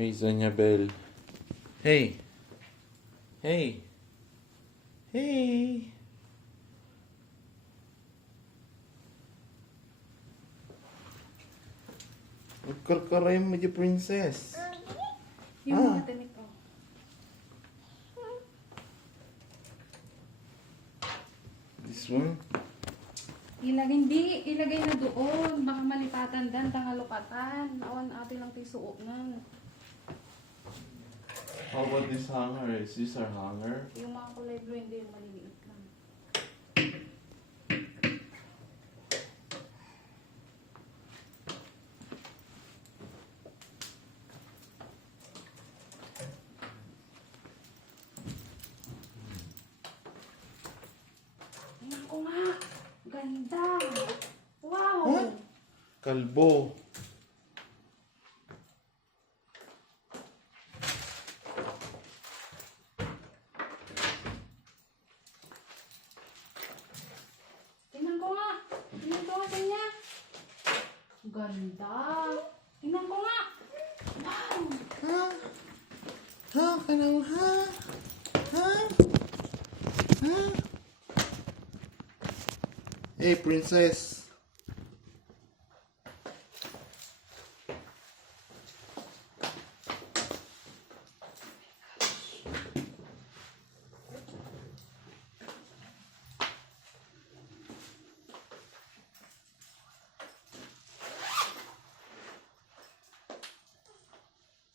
Hey, Sonia Bell. Hey. Hey. Hey. Magkarkaray mo di, princess. Yung mga tinik ko. This one? Ilagay na doon. Baka malipatan dan, tangalupatan. Awan atin lang tisuonan. How about this hanger? Is this our hanger? Yung mga kulay blue, hindi yung maliliit lang. Tingnan ko nga. Ganda. Wow. Huh? Kalbo. Tingnan ko nga. Tingnan ko nga sa niya. Ganda. Tingnan ko nga. Wow. Ha? Ha? Kanang ha? Ha? Ha? Hey, princess.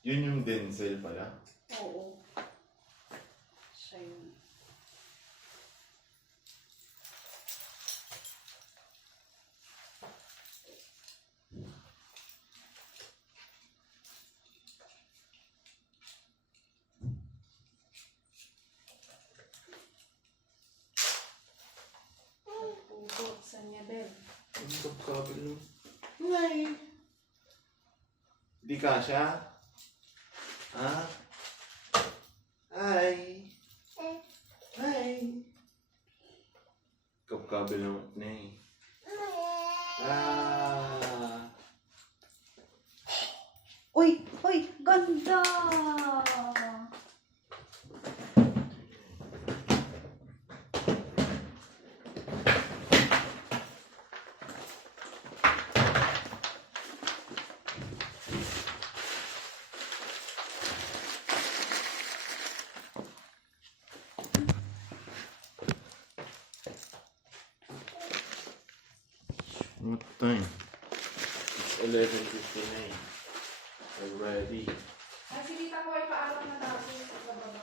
Yun yung Denzel pala. Oo. Siya yun. Puso sa niya, Bel. Ang kapkabel mo. Nay. Di ka siya? Ha? Hi. Hi. Kapkabel ng nay. Ah. Uy! Uy! Ganda! What time? It's 11:59. Already. Kasi dito ko ay paalam na tapos sa baba.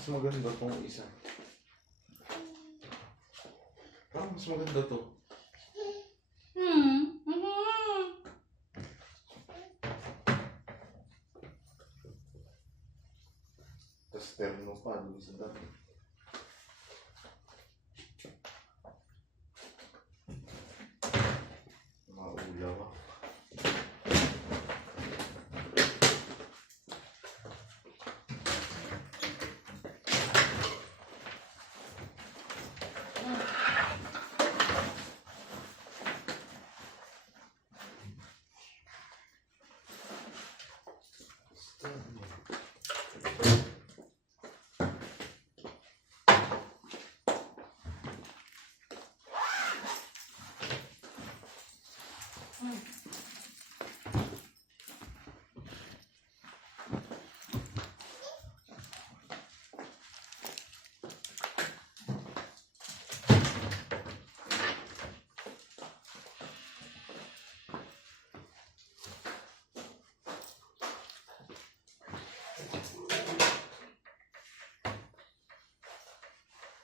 Mas maganda tong isa. Parang mas maganda to. Tapos terno pa dun sa dati. Maulaw ah.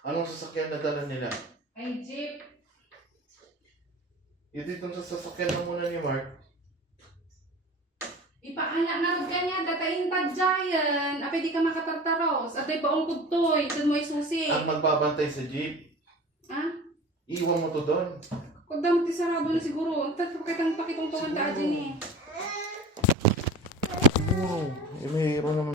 Anong sasakyan na dala nila? Ay, jeep. Yung dito sa sasakyan na muna ni Mark. Ipaanak na rin kanya, datayin pa dyan. Apay di ka makatartaros. At ay paong kudtoy, doon mo isusi. Ang magbabantay sa jeep. Ha? Iwan mo to doon. Kung damot sarado na siguro. Ang pakitong tungan ka Siguro. dyan eh. Siguro. Eh, mayroon naman.